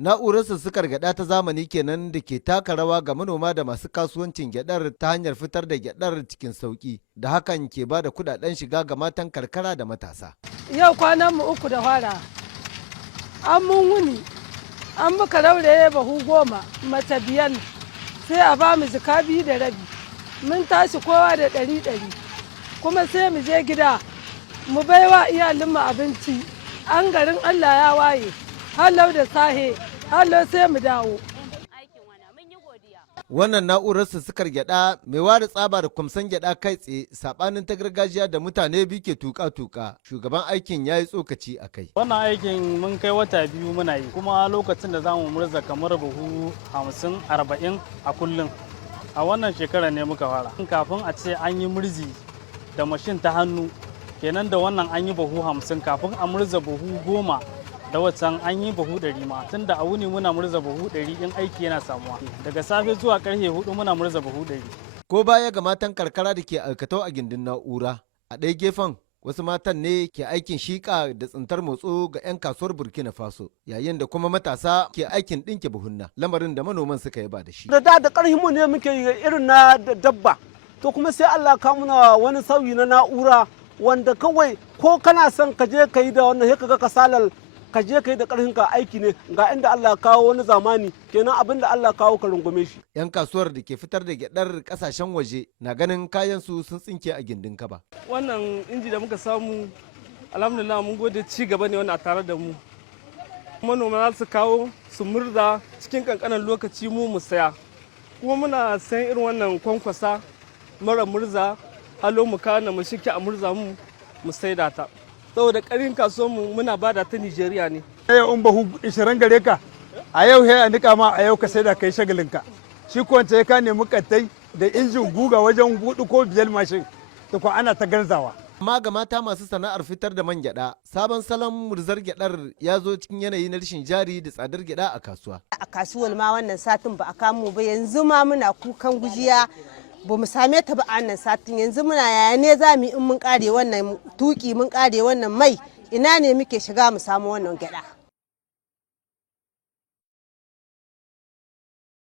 Na'urar susukar gyada ta zamani kenan da ke taka rawa ga manoma da masu kasuwancin gyadar ta hanyar fitar da gyadar cikin sauki, da hakan ke ba da kudaden shiga ga matan karkara da matasa. Yau kwanan mu 3 da fara, an mun wuni, an muka rauraye bahu 10 mace 5 sai a ba mu jika 2 da rabi. Mun tashi kowa da 100 kuma sai mu je gida mu baiwa iyalinmu abinci. An garin Allah ya waye, hallau da sahe, hallau sai mu dawo. Wannan na'urar sussukar gyada mai ware tsaba da kwamsan gyada kai tsaye sabanin ta gargajiya da mutane biyu ke tuka-tuka. Shugaban aikin ya yi tsokaci a kai. Wannan aikin mun kai wata 2 muna yi, kuma lokacin da za mu murza kamar buhu 50-40 a kullum. A wannan shekara ne muka fara. Kafin a ce an yi murzi da mashin ta hannu, kenan da wannan an yi buhu 50 kafin a murza buhu 10 da waccan an yi buhu 100 ma, tun da a wuni muna murza buhu 100 in aiki yana samuwa. Daga safe zuwa karfe 4 muna murza buhu 100. Ko baya ga matan karkara da ke aikatau a gindin na'ura, a ɗaya gefen wasu matan ne ke aikin shiƙa da tsintar motso ga 'yan kasuwar Burkina Faso, yayin da kuma matasa ke aikin ɗinke buhunna, lamarin da manoman suka yaba da shi. Da ƙarfin mu ne muke irin na dabba, to kuma sai Allah ka muna wani sauyi na na'ura wanda kawai ko kana son ka je ka yi da wannan sai ka ga kasalar ka je ka yi da ƙarfin ka aiki ne, ga inda Allah kawo wani zamani, kenan abin da Allah kawo ka rungume shi. 'Yan kasuwar da ke fitar da gyadar kasashen waje na ganin kayan su sun tsinke a gindin kaba. Wannan inji da muka samu, alhamdulillah mun gode, ci gaba ne wannan a tare da mu. Manoma za su kawo su murza cikin kankanin lokaci mu saya. Kuma muna sayan irin wannan kwankwasa mara murza, halo mu kawo na mu shike a murza mu saida ta. Saboda ƙarin kasuwanmu muna bada ta Nijeriya ne. Yau in bahu 20 gare ka, a yau sai a nika ma a yau ka sai da kai shagalinka. Shi ko wance ka nemi kattai da injin guga wajen 4 ko 5 mashin, to ko ana ta garzawa. Amma ga mata masu sana'ar fitar da man gyada, sabon salon murzar gyadar ya zo cikin yanayi na rashin jari da tsadar gyada a kasuwa. A kasuwar ma wannan satin ba a kamo ba, yanzu ma muna kukan gujiya. Ba mu same ta ba a wannan satin, yanzu muna yaya ne za mu in mun kare wannan tuki mun kare wannan mai, ina ne muke shiga mu samu wannan gyada.